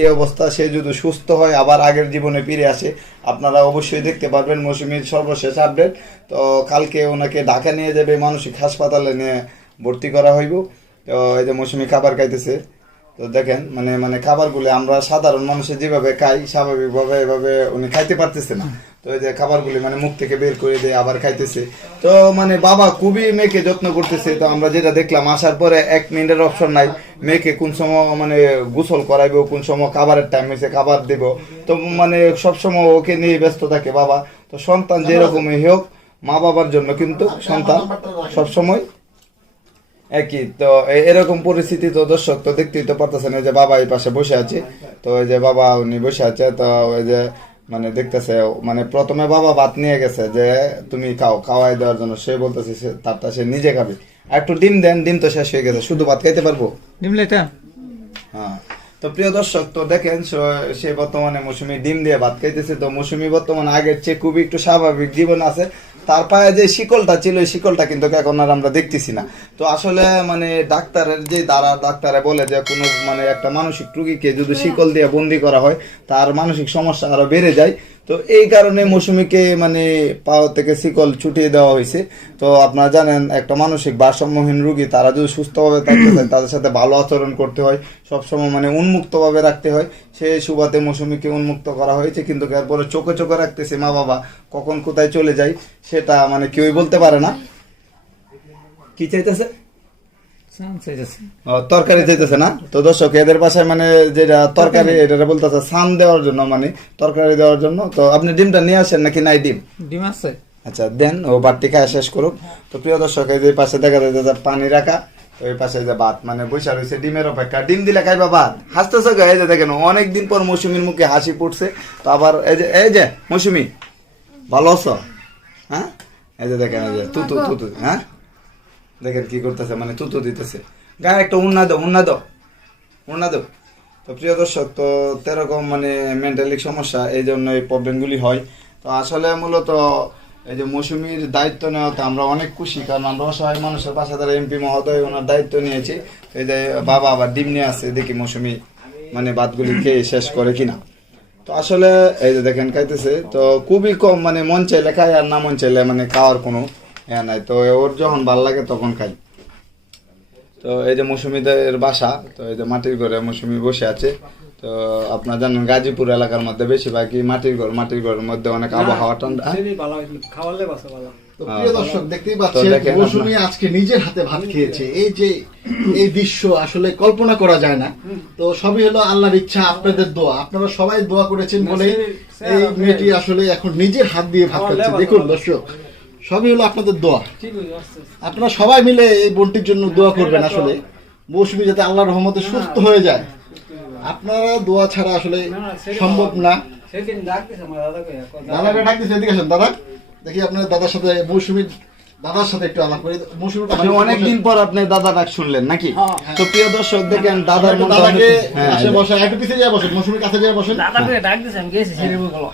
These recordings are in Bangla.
এই অবস্থা, সে যদি সুস্থ হয়, আবার আগের জীবনে ফিরে আসে, আপনারা অবশ্যই দেখতে পারবেন মৌসুমীর সর্বশেষ আপডেট। তো কালকে ওনাকে ঢাকা নিয়ে যাবে মানসিক হাসপাতালে নিয়ে ভর্তি করা হইব। তো এই যে মৌসুমি খাবার খাইতেছে, তো দেখেন মানে মানে খাবারগুলো আমরা সাধারণ মানুষের যেভাবে খাই, স্বাভাবিকভাবে এভাবে উনি খাইতে পারতেছে না। তো এই যে খাবারগুলি মানে মুখ থেকে বের করে দিয়ে আবার খাইতেছে। তো মানে বাবা খুবই মেয়েকে যত্ন করতেছে। তো আমরা যেটা দেখলাম, আসার পরে এক মিনিটের অপশন নাই। মেয়েকে কোন সময় মানে গোসল করাইবো, কোন সময় খাবারের টাইম হয়েছে খাবার দেব। তো মানে সবসময় ওকে নিয়ে ব্যস্ত থাকে বাবা। তো সন্তান যেরকমই হোক, মা বাবার জন্য কিন্তু সন্তান সবসময় একই। তো এরকম পরিস্থিতি তো দর্শক তো দেখতেই তো পারতেছেন। যে বাবা এই পাশে বসে আছে। তো এই যে বাবা উনি বসে আছে। তো ওই যে মানে দেখতেছে মানে প্রথমে বাবা ভাত নিয়ে গেছে যে তুমি খাও খাওয়াই দেওয়ার জন্য সে বলতেছে তারটা সে নিজে খাবে। আর একটু ডিম দেন ডিম তো শেষ হয়ে গেছে শুধু ভাত খাইতে পারব? ডিম লেটা হ্যাঁ। তো প্রিয় দর্শক তো দেখেন স- সে বর্তমানে মৌসুমি ডিম দিয়ে ভাত খাইতেছে। তো মৌসুমি বর্তমানে আগের চেয়ে খুবই একটু স্বাভাবিক জীবন আছে। তার পায়ে যে শিকলটা ছিল এই শিকলটা কিন্তু এখন আর আমরা দেখতেছি না। তো আসলে মানে ডাক্তারের যে দ্বারা ডাক্তারে বলে যে কোনো মানে একটা মানসিক রুগীকে যদি শিকল দিয়ে বন্দি করা হয়, তার মানসিক সমস্যা আরও বেড়ে যায়। তো এই কারণে মৌসুমীকে মানে পাও থেকে শিকল ছুটিয়ে দেওয়া হয়েছে। তো আপনারা জানেন, একটা মানসিক ভারসাম্যহীন রুগী, তারা যদি সুস্থভাবে থাকতে চায়, তাদের সাথে ভালো আচরণ করতে হয়, সবসময় মানে উন্মুক্তভাবে রাখতে হয়। সেই সুবাদে মৌসুমীকে উন্মুক্ত করা হয়েছে, কিন্তু এরপরে চোখে চোখে রাখতেছে মা বাবা, কখন কোথায় চলে যায়, সেটা মানে কেউই বলতে পারে না। কি চাইতেছে? তরকারি চাইতেছে না? তো দর্শক এদের বাসায় মানে যেটা তরকারি এটা বলতেছে সান দেওয়ার জন্য মানে তরকারি দেওয়ার জন্য। তো আপনি ডিমটা নিয়ে আসেন নাকি নাই ডিম? ডিম আছে। আচ্ছা দেন ও বাটটি খায় শেষ করুক। তো প্রিয় দর্শক এই যে পাশে দেখা যায় যে পানি রাখা তো এই পাশে যে ভাত মানে বৈশা রয়েছে ডিমের অপেক্ষা। ডিম দিলে খাইবা ভাত। হাসতেছে গো, এই যে দেখেন অনেক দিন পর মৌসুমীর মুখে হাসি পড়ছে তো আবার এই যে এই যে মৌসুমী ভালো আছো? হ্যাঁ? এই যে দেখেন এই যে তুতু তুতু হ্যাঁ? দেখেন কি করতেছে মানে তুতু দিতেছে। গায়ে একটা উন্না দাও উন্না দাও, উন্না তো প্রিয় দর্শক, তো তেরকম মানে মেন্টালিক সমস্যা, এই জন্য এই প্রবলেমগুলি হয়। তো আসলে মূলত এই যে মৌসুমীর দায়িত্ব নেওয়াতে আমরা অনেক খুশি, কারণ আমরা অসহায় মানুষের পাশে তারা এমপি মহোদয় ওনার দায়িত্ব নিয়েছি। এই যে বাবা আবার ডিম নিয়ে আসছে, দেখি মৌসুমী মানে ভাতগুলি খেয়ে শেষ করে কিনা। তো আসলে এই যে দেখেন, খাইতেছে। তো খুবই কম মানে মন চাইলে খাই আর না মন চাইলে মানে খাওয়ার কোনো ইয়া নাই তো ওর যখন ভালো লাগে তখন খাই। তো এই যে মৌসুমীদের বাসা তো এই যে মাটির ঘরে মৌসুমী বসে আছে তো আপনার জানেন গাজীপুর এলাকার মধ্যে বেশিরভাগই মাটির ঘর মাটির ঘরের মধ্যে অনেক আবহাওয়া ঠান্ডা। হ্যাঁ? প্রিয় দর্শক দেখতেই পাচ্ছেন দেখেন আজকে নিজের হাতে ভাত খেয়েছে। এই যে এই দৃশ্য আসলে কল্পনা করা যায় না। তো সবই হলো আল্লাহর ইচ্ছা আপনাদের দোয়া। আপনারা সবাই দোয়া করেছেন বলে এই মেয়েটি আসলে এখন নিজের হাত দিয়ে ভাত খাচ্ছে। দেখুন দর্শক সবই হলো আপনাদের দোয়া। আপনারা সবাই মিলে এই বোনটির জন্য দোয়া করবেন আসলে। মৌসুমি যাতে আল্লাহ রহমতে সুস্থ হয়ে যায়। আপনারা দোয়া ছাড়া আসলে সম্ভব না। দাদাকে। দাদাকে ডাকতেছে এদিকে আসেন দাদা। দেখি আপনার দাদার সাথে মৌসুমীর দাদার সাথে একটু আলাপ করি। মৌসুমীর আপনি অনেকদিন পর আপনি দাদা ডাক শুনলেন নাকি? তো প্রিয় দর্শক দেখেন দাদার দাদাকে একটু যায় বসেন মৌসুমীর কাছে যায় বসেন। গেছি গেল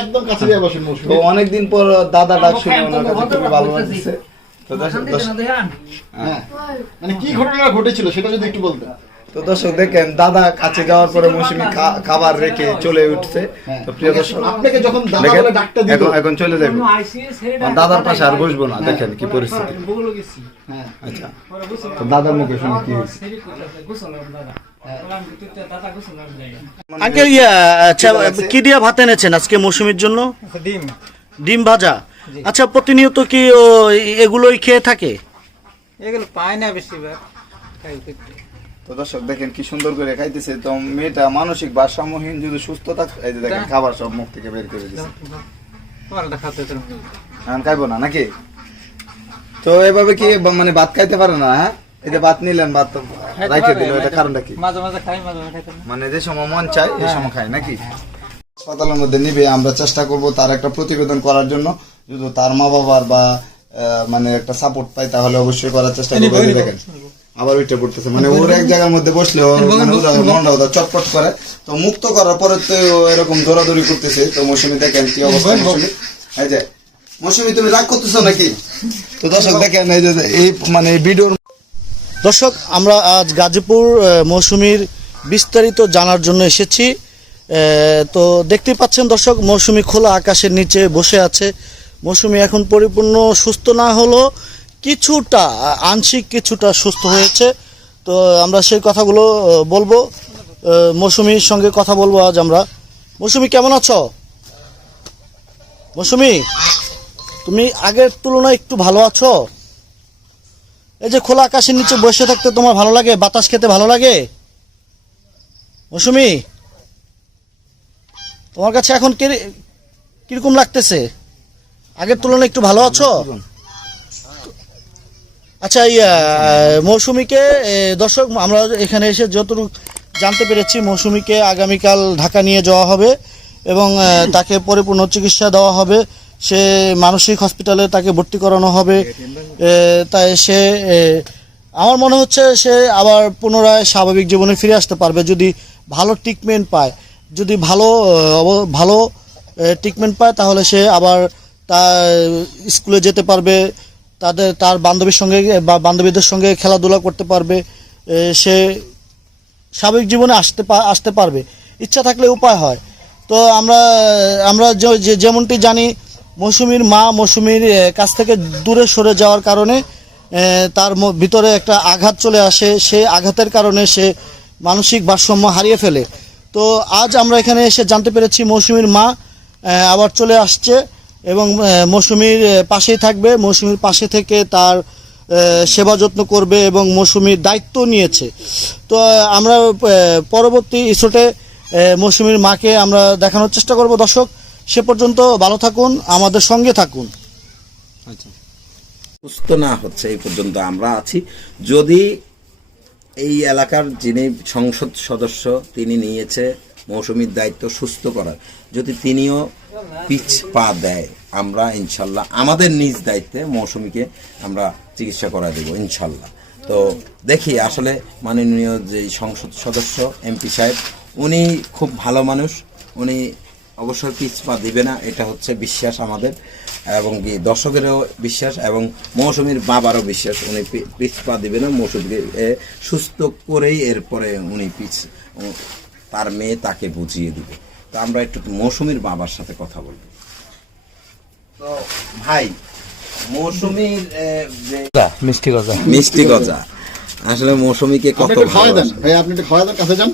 একদম কাছে যায় বসেন তো অনেকদিন পর দাদা ডাক শুনে ওনার কাছে খুবই ভালো লাগছে। তো দর্শক দর্শক- হ্যাঁ। মানে কি ঘটনা ঘটেছিল সেটা যদি একটু বলতেন। তো দর্শক দেখেন দাদা কাছে যাওয়ার পরে মৌসুমি খাবার রেখে চলে উঠছে। হ্যাঁ। তো প্রিয় দর্শক আপনাকে যখন দাদা দেখেন বলে ডাকটা দিল এখন এখন চলে যাবে। দাদার পাশে আর বসবো না। দেখেন কি পরিস্থিতি। হ্যাঁ আচ্ছা। তো দাদার মুখে শুনে কি হয়েছে? আঙ্কেল ইয়া আচ্ছা কি দিয়ে ভাত এনেছেন আজকে মৌসুমীর জন্য? ডিম। ডিম ভাজা? আচ্ছা প্রতিনিয়ত কি ও এগুলোই খেয়ে থাকে? এগুলো পায় না বেশিরভাগ। তো দর্শক দেখেন কি সুন্দর করে খাইতেছে। তো মেয়েটা মানসিক ভারসাম্যহীন যদি সুস্থ থাকতো এই যে দেখেন খাবার সব মুখ থেকে বের করে দিচ্ছে খাইবো না নাকি? তো এভাবে কি মানে ভাত খাইতে পারে না হ্যাঁ? যে ভাত নিলেন ভাত তো রাইখে দিল এটা কারণটা কি? মাঝে মাঝে খাই মাঝে মাঝে মানে যে সময় মন চাই এই সময় খায় নাকি? হাসপাতালের মধ্যে নিবে আমরা চেষ্টা করব তার একটা প্রতিবেদন করার জন্য। যদি তার মা বাবার বা মানে একটা সাপোর্ট পাই তাহলে অবশ্যই করার চেষ্টা করব। দেখেন। আবার উঠে পড়তেছে। মানে ওর এক জায়গার মধ্যে বসলে ওর মানে মনটা চটপট করে। তো মুক্ত করার পরে তো এরকম দৌড়াদৌড়ি করতেছে। তো মৌসুমি দেখেন কি অবস্থা মৌসুমি। এই যে মৌসুমি তুমি রাগ করতেছো নাকি? তো দর্শক দেখেন এই যে এই মানে ভিডিওর দর্শক আমরা আজ গাজীপুর মৌসুমীর বিস্তারিত জানার জন্য এসেছি। তো দেখতে পাচ্ছেন দর্শক মৌসুমি খোলা আকাশের নিচে বসে আছে। মৌসুমি এখন পরিপূর্ণ সুস্থ না হলো কিছুটা, আংশিক কিছুটা সুস্থ হয়েছে। তো আমরা সেই কথাগুলো বলব। মৌসুমির সঙ্গে কথা বলব আজ আমরা। মৌসুমি, কেমন আছো? মৌসুমি, তুমি আগের তুলনায় একটু ভালো আছো? এই যে খোলা আকাশের নিচে বসে থাকতে তোমার ভালো লাগে? বাতাস খেতে ভালো লাগে? মৌসুমি, তোমার কাছে এখন কীরকম লাগতেছে? আগের তুলনায় একটু ভালো আছো? আচ্ছা ইয়া, মৌসুমিকে দর্শক, আমরা এখানে এসে যতটুকু জানতে পেরেছি, মৌসুমিকে আগামীকাল ঢাকা নিয়ে যাওয়া হবে এবং তাকে পরিপূর্ণ চিকিৎসা দেওয়া হবে। সে মানসিক হসপিটালে তাকে ভর্তি করানো হবে। তাই সে আমার মনে হচ্ছে সে আবার পুনরায় স্বাভাবিক জীবনে ফিরে আসতে পারবে যদি ভালো ট্রিটমেন্ট পায়। যদি ভালো ভালো ট্রিটমেন্ট পায়, তাহলে সে আবার তা স্কুলে যেতে পারবে। তাদের, তার বান্ধবীর সঙ্গে, বা বান্ধবীদের সঙ্গে খেলাধুলা করতে পারবে সে স্বাভাবিক জীবনে আসতে আসতে পারবে। ইচ্ছা থাকলে উপায় হয়। তো আমরা আমরা যেমনটি জানি, মৌসুমীর মা মৌসুমীর কাছ থেকে দূরে সরে যাওয়ার কারণে তার ভিতরে একটা আঘাত চলে আসে। সেই আঘাতের কারণে সে মানসিক ভারসাম্য হারিয়ে ফেলে। তো আজ আমরা এখানে এসে জানতে পেরেছি মৌসুমীর মা আবার চলে আসছে। এবং মৌসুমীর পাশেই থাকবে, মৌসুমীর পাশে থেকে তার সেবা যত্ন করবে এবং মৌসুমীর দায়িত্ব নিয়েছে। তো আমরা পরবর্তী ইস্যুতে মৌসুমীর মাকে আমরা দেখানোর চেষ্টা করব। দর্শক, সে পর্যন্ত ভালো থাকুন, আমাদের সঙ্গে থাকুন। আচ্ছা। সুস্থ না হচ্ছে এই পর্যন্ত আমরা আছি। যদি এই এলাকার যিনি সংসদ সদস্য, তিনি নিয়েছে মৌসুমীর দায়িত্ব সুস্থ করার। যদি তিনিও পিছ পা দেয়, আমরা ইনশাল্লাহ আমাদের নিজ দায়িত্বে মৌসুমীকে আমরা চিকিৎসা করা দেব, ইনশাল্লাহ। তো দেখি, আসলে মাননীয় যে সংসদ সদস্য এমপি সাহেব, উনি খুব ভালো মানুষ। উনি অবশ্যই পিছপা দিবে না, এটা হচ্ছে বিশ্বাস আমাদের। এবং কি দর্শকেরও বিশ্বাস এবং মৌসুমীর বাবারও বিশ্বাস, উনি পি- পিছপা দিবে না, মৌসুমীকে সুস্থ করেই এরপরে উনি উ- তার মেয়ে তাকে বুঝিয়ে দিবে। তো আমরা একটু মৌসুমীর বাবার সাথে কথা বলব। তো ভাই মৌসুমীর মিষ্টি কথা মিষ্টি গজা। আসলে মৌসুমীকে আপনি কত দেন। ভাই আপনি একটু খাওয়াই দেন কাছে যান।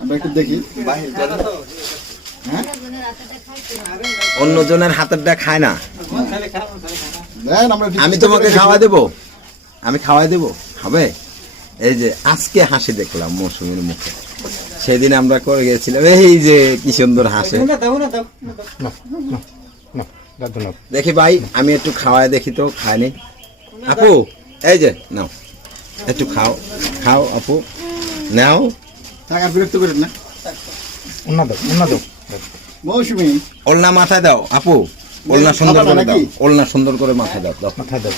আমরা একটু দেখি। হ্যাঁ? অন্যজনের হাতেরটা খায় না। আমি তোমাকে খাওয়া। দেব। আমি খাওয়াই দেব। হবে? এই যে আজকে হাসি দেখলাম মৌসুমীর মুখে। সেদিন আমরা করে গেছিলাম এই যে কি সুন্দর হাসে। দেখি ভাই আমি একটু খাওয়াই দেখি তো খাইনি আপু এই যে নাও। একটু খাও খাও আপু। নাও। আর বিরক্ত করেন না। দাও দাও। মৌসুমি। ওলনা মাথায় দাও আপু। ওলনা সুন্দর করে দাও ওলনা সুন্দর করে মাথায় দাও দাও। মাথায় দাও।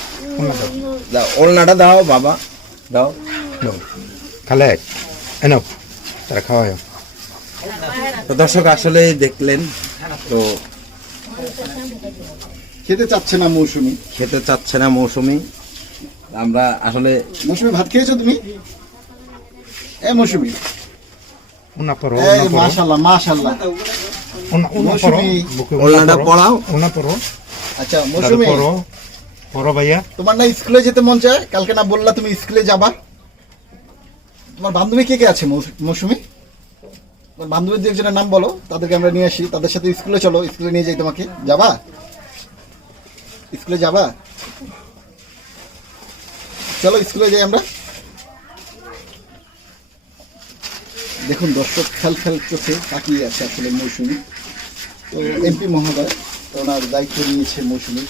দাও ওলনাটা দাও বাবা। দাও। এনো তারা খাওয়ায় তো দর্শক আসলে দেখলেন তো খেতে চাচ্ছে না মৌসুমি? খেতে চাচ্ছে না মৌসুমি। আমরা আসলে মৌসুমি ভাত খেয়েছো তুমি? এ মৌসুমি। পড়াও। আচ্ছা দাদু মৌসুমি। পরো পরো ভাইয়া তোমার না স্কুলে যেতে মন চায়? কালকে না বললা তুমি স্কুলে যাবা? তোমার বান্ধবী কে কে আছে, মৌস- মৌসুমি? তোমার বান্ধবীর দু একজনের নাম বলো, তাদেরকে আমরা নিয়ে আসি। তাদের সাথে স্কুলে চলো, স্কুলে নিয়ে যাই তোমাকে। যাবা? স্কুলে যাবা? চলো স্কুলে যাই আমরা। দেখুন, দর্শক খেল খেল চোখে তাকিয়ে আছে আসলে মৌসুমি। তো এমপি মহোদয়, ওনার দায়িত্ব নিয়েছে মৌসুমি।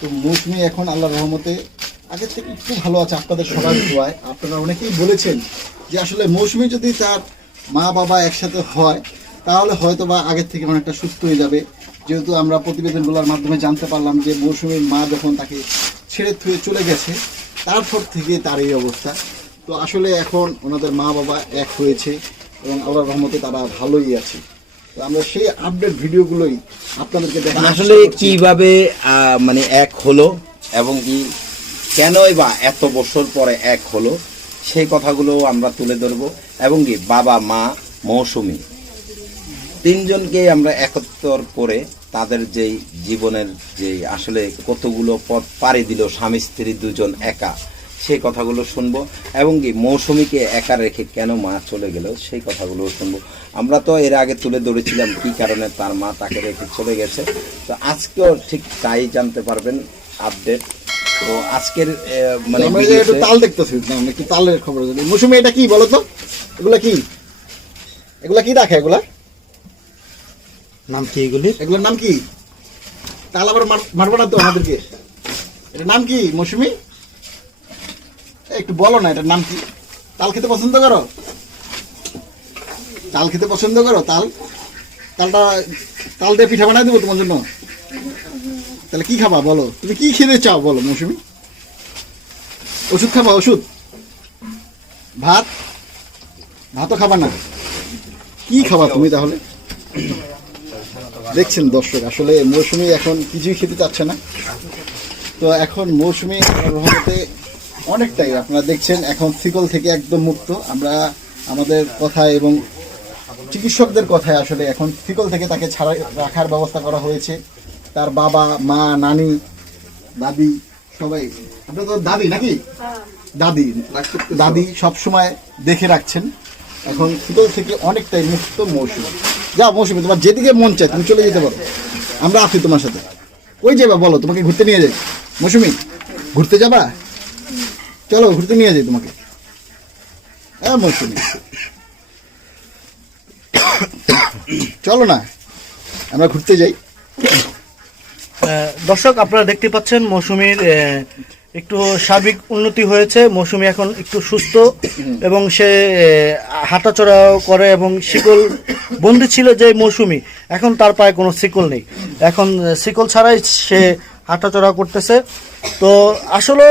তো মৌসুমি এখন আল্লাহ রহমতে আগের থেকে একটু ভালো আছে। আপনাদের সবার দোয়ায়। আপনারা অনেকেই বলেছেন যে আসলে মৌসুমি যদি তার মা বাবা একসাথে হয় তাহলে হয়তো বা আগের থেকে অনেকটা সুস্থ হয়ে যাবে। যেহেতু আমরা প্রতিবেদনগুলোর মাধ্যমে জানতে পারলাম যে মৌসুমীর মা যখন তাকে ছেড়ে থুয়ে চলে গেছে তারপর থেকে তার এই অবস্থা। তো আসলে এখন ওনাদের মা বাবা এক হয়েছে এবং আল্লাহ রহমতে তারা ভালোই আছে। তো আমরা সেই আপডেট ভিডিওগুলোই আপনাদেরকে দেখানোর আসলে। কীভাবে মানে এক হলো এবং কি কেনই বা এত বছর পরে এক হলো সেই কথাগুলো আমরা তুলে ধরবো এবং কি, বাবা, মা, মৌসুমি। তিনজনকে আমরা একত্তর করে তাদের যেই জীবনের যে আসলে কতগুলো পথ পাড়ি দিল স্বামী, স্ত্রী দুজন একা, সেই কথাগুলো শুনব এবং কি, মৌসুমীকে একা রেখে কেন মা চলে গেল সেই কথাগুলো শুনব। আমরা তো এর আগে তুলে ধরেছিলাম কি কারণে তার মা তাকে রেখে চলে গেছে। তো আজকেও ঠিক তাই জানতে পারবেন, আপডেট। তো আজকের মানে একটু তাল দেখতেছি না একটু তালের খবর জানি। মৌসুমি এটা কি বলো তো? এগুলা কি? এগুলা কি রাখে এগুলা? নাম কি এগুলি এগুলোর নাম কি? তাল আবার মার- মারবে না তো আমাদেরকে। এটার নাম কি মৌসুমি? একটু বলো না এটার নাম কি? তাল খেতে পছন্দ করো? তাল খেতে পছন্দ করো তাল? তালটা তাল দিয়ে পিঠা বানাই দেবো তোমার জন্য? তাহলে কি খাবা বলো? তুমি কি খেতে চাও বলো, মৌসুমি? ওষুধ খাবা, ওষুধ? ভাত? ভাতও খাবা না? কি খাবা তুমি তাহলে? দেখছেন দর্শক, আসলে মৌসুমি এখন কিছুই খেতে চাচ্ছে না। তো এখন মৌসুমি রহমতে অনেকটাই আপনারা দেখছেন, এখন শিকল থেকে একদম মুক্ত। আমরা আমাদের কথায় এবং চিকিৎসকদের কথায় আসলে এখন শিকল থেকে তাকে ছাড়া রাখার ব্যবস্থা করা হয়েছে। তার বাবা, মা, নানি, দাদি, সবাই। আপনার তো দাদি নাকি? দাদি। দাদি সব সময় দেখে রাখছেন। এখন শীতল থেকে অনেকটাই মুক্ত মৌসুমি। যা মৌসুমি তোমার যেদিকে মন চায়, তুমি চলে যেতে পারো। আমরা আছি তোমার সাথে। ওই যাবা বলো? তোমাকে ঘুরতে নিয়ে যাই। মৌসুমি, ঘুরতে যাবা? চলো, ঘুরতে নিয়ে যাই তোমাকে। হ্যাঁ মৌসুমি। চলো না, আমরা ঘুরতে যাই। দর্শক, আপনারা দেখতে পাচ্ছেন মৌসুমীর একটু সার্বিক উন্নতি হয়েছে। মৌসুমী এখন একটু সুস্থ এবং সে হাঁটাচড়াও করে এবং শিকল বন্দি ছিল যে মৌসুমী। এখন তার পায়ে কোনো শিকল নেই। এখন শিকল ছাড়াই সে হাঁটাচড়া করতেছে। তো আসলে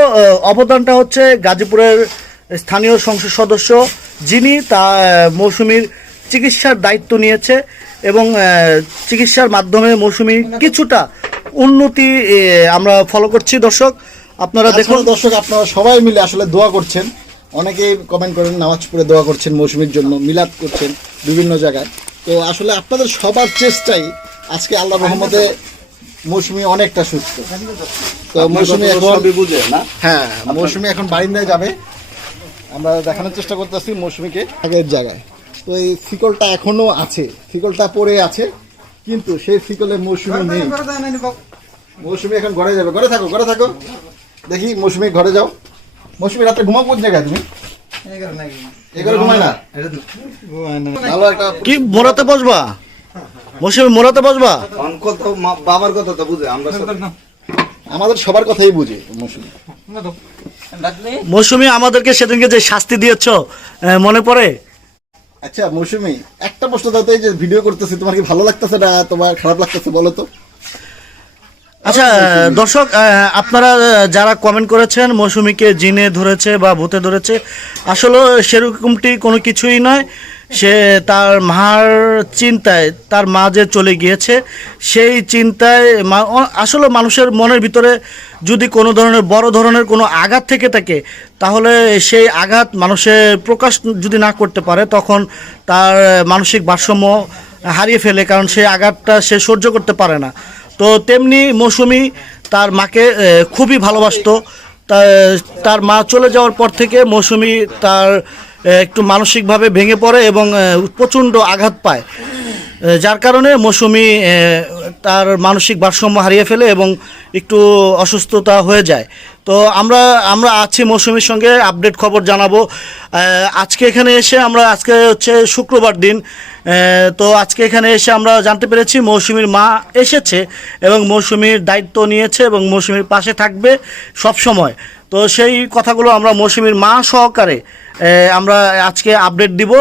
অবদানটা হচ্ছে গাজীপুরের স্থানীয় সংসদ সদস্য, যিনি তা মৌসুমীর চিকিৎসার দায়িত্ব নিয়েছে এবং চিকিৎসার মাধ্যমে মৌসুমী কিছুটা উন্নতি আমরা ফলো করছি। দর্শক আপনারা দেখুন দেখুন। দর্শক আপনারা সবাই মিলে আসলে দোয়া করছেন। অনেকেই কমেন্ট করেন নামাজ পড়ে দোয়া করছেন মৌসুমীর জন্য মিলাদ করছেন বিভিন্ন জায়গায়। তো আসলে আপনাদের সবার চেষ্টাই আজকে আল্লাহ রহমতে মৌসুমী অনেকটা সুস্থ। তো মৌসুমী এখন বুঝে না? হ্যাঁ মৌসুমী এখন বারিন্দায় যাবে। আমরা দেখানোর চেষ্টা করতেছি মৌসুমীকে আগের জায়গায়। তো এই ফিকলটা এখনও আছে ফিকলটা পড়ে আছে। কিন্তু সেই ফিকলে মৌসুমী নেই। মৌসুমী এখন ঘরে যাবে। ঘরে থাকো ঘরে থাকো। দেখি মৌসুমী ঘরে যাও। মৌসুমী রাতে ঘুমাও কোন জায়গায় তুমি? এগুলো ঘুমায় না? ভালো একটা কি মোড়াতে বসবা? মৌসুমী মোড়াতে বসবা? কত মা- বাবার কথা তো বুঝে আমরা আমাদের সবার কথাই বুঝে মৌসুমী। মৌসুমী আমাদেরকে সেদিনকে যে শাস্তি দিয়েছ মনে পড়ে? আচ্ছা মৌসুমি একটা প্রশ্ন দাও তো এই যে ভিডিও করতেছি তোমার কি ভালো লাগতেছে না তোমার খারাপ লাগতেছে বলো তো? আচ্ছা দর্শক আপনারা যারা কমেন্ট করেছেন মৌসুমিকে জিনে ধরেছে বা ভূতে ধরেছে আসলে সেরকমটি কোনো কিছুই নয়। সে তার মার চিন্তায় তার মা যে চলে গিয়েছে, সেই চিন্তায় আসলে মানুষের মনের ভিতরে যদি কোনো ধরনের, বড় ধরনের কোনো আঘাত থেকে থাকে, তাহলে সেই আঘাত মানুষের প্রকাশ যদি না করতে পারে, তখন তার মানসিক ভারসাম্য হারিয়ে ফেলে, কারণ সেই আঘাতটা সে সহ্য করতে পারে না। তো তেমনি মৌসুমি তার মাকে খুবই ভালোবাসতো। তার মা চলে যাওয়ার পর থেকে মৌসুমি তার একটু মানসিকভাবে ভেঙে পড়ে এবং প্রচণ্ড আঘাত পায়। যার কারণে মৌসুমি তার মানসিক ভারসাম্য হারিয়ে ফেলে এবং একটু অসুস্থতা হয়ে যায়। তো আমরা আমরা আছি মৌসুমির সঙ্গে, আপডেট খবর জানাব। আজকে এখানে এসে আমরা, আজকে হচ্ছে শুক্রবার দিন। তো আজকে এখানে এসে আমরা জানতে পেরেছি মৌসুমীর মা এসেছে এবং মৌসুমীর দায়িত্ব নিয়েছে এবং মৌসুমীর পাশে থাকবে সব সময় তো সেই কথাগুলো আমরা মৌসুমীর মা সহকারে আমরা আজকে আপডেট দিব।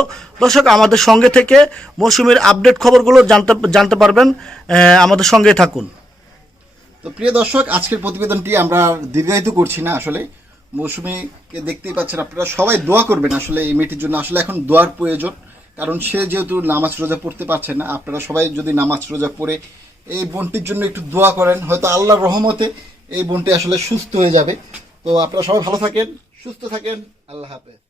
দর্শক, আমাদের সঙ্গে থেকে মৌসুমীর আপডেট খবরগুলো জানতে জানতে পারবেন। আমাদের সঙ্গে থাকুন। তো প্রিয় দর্শক, আজকের প্রতিবেদনটি আমরা দীর্ঘায়িত করছি না আসলে। মৌসুমীকে দেখতেই পাচ্ছেন আপনারা, সবাই দোয়া করবেন আসলে এই মেয়েটির জন্য। আসলে এখন দোয়ার প্রয়োজন, কারণ সে যেহেতু নামাজ রোজা পড়তে পারছে না, আপনারা সবাই যদি নামাজ রোজা পড়ে এই বোনটির জন্য একটু দোয়া করেন, হয়তো আল্লাহর রহমতে এই বোনটি আসলে সুস্থ হয়ে যাবে। তো আপনারা সবাই ভালো থাকেন, সুস্থ থাকেন, আল্লাহ হাফেজ।